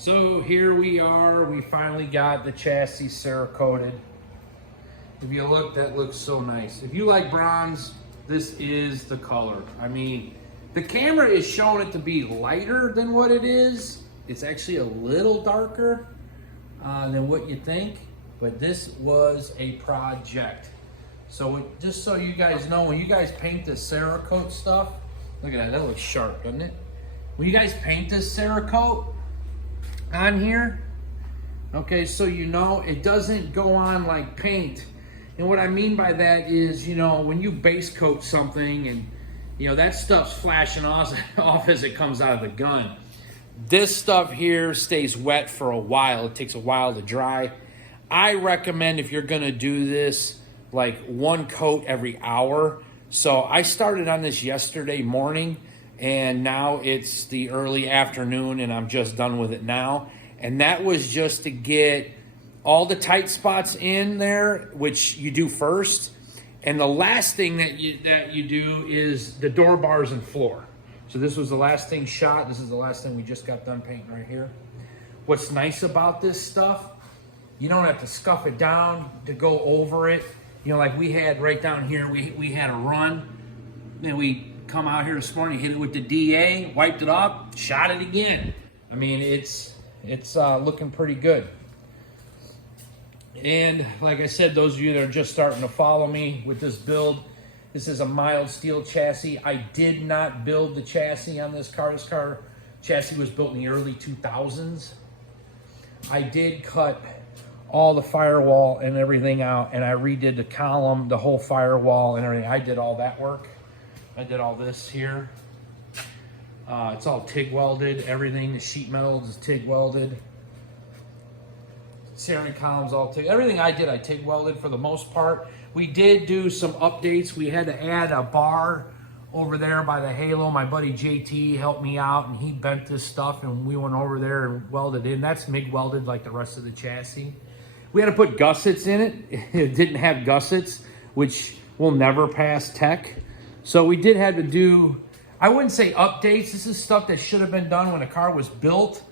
So here we are, we finally got the chassis Cerakoted. If you look, that looks so nice. If you like bronze, this is the color. I mean, the camera is showing it to be lighter than what it is. It's actually a little darker than what you think, but this was a project. So just so you guys know, when you guys paint this Cerakote stuff, look at that looks sharp, doesn't it? When you guys paint this Cerakote on here, okay, so you know it doesn't go on like paint. And what I mean by that is, you know, when you base coat something and, you know, that stuff's flashing off as it comes out of the gun. This stuff here stays wet for a while. It takes a while to dry. I recommend if you're gonna do this, like one coat every hour. So I started on this yesterday morning, and now it's the early afternoon and I'm just done with it now. And that was just to get all the tight spots in there, which you do first. And the last thing that you do is the door bars and floor. So this was the last thing shot. This is the last thing we just got done painting right here. What's nice about this stuff, you don't have to scuff it down to go over it. You know, like we had right down here, we had a run. Then we come out here this morning, hit it with the DA, wiped it off, shot it again. I mean, it's looking pretty good. And like I said, those of you that are just starting to follow me with this build, this is a mild steel chassis. I did not build the chassis on this car. This car chassis was built in the early 2000s. I did cut all the firewall and everything out, and I redid the column, the whole firewall and everything. I did all that work. I did all this here. It's all TIG welded, everything. The sheet metal is TIG welded. Ceiling columns all TIG. Everything I did, I TIG welded for the most part. We did do some updates. We had to add a bar over there by the halo. My buddy JT helped me out, and he bent this stuff, and we went over there and welded in. That's MIG welded like the rest of the chassis. We had to put gussets in it. It didn't have gussets, which will never pass tech. So we did have to do, I wouldn't say updates. This is stuff that should have been done when the car was built,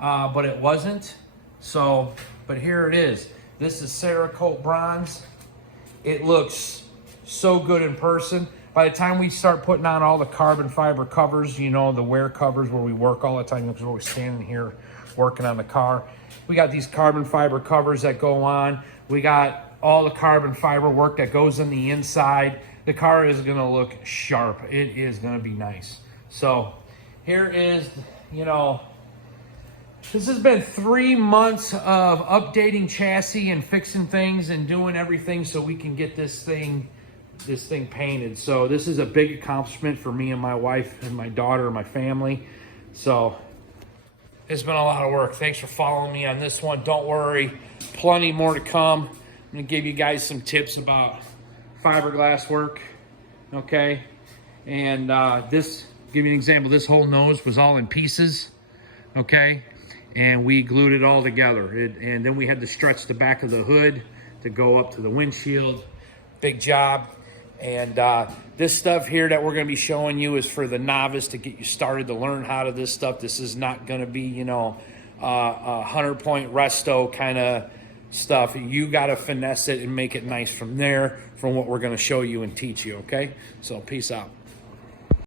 but it wasn't. So, but here it is. This is Cerakote bronze. It looks so good in person. By the time we start putting on all the carbon fiber covers, you know, the wear covers where we work all the time, because we're always standing here working on the car. We got these carbon fiber covers that go on. We got all the carbon fiber work that goes in the inside. The car is gonna look sharp. It is gonna be nice. So here is, you know, this has been 3 months of updating chassis and fixing things and doing everything so we can get this thing painted. So this is a big accomplishment for me and my wife and my daughter and my family. So it's been a lot of work. Thanks for following me on this one. Don't worry, plenty more to come. I'm gonna give you guys some tips about fiberglass work, okay? And this, give you an example, this whole nose was all in pieces, okay? And we glued it all together. And then we had to stretch the back of the hood to go up to the windshield. Big job. And this stuff here that we're gonna be showing you is for the novice, to get you started to learn how to this stuff. This is not gonna be, you know, a 100-point resto kind of stuff. You gotta finesse it and make it nice from there, from what we're gonna show you and teach you, okay? So peace out.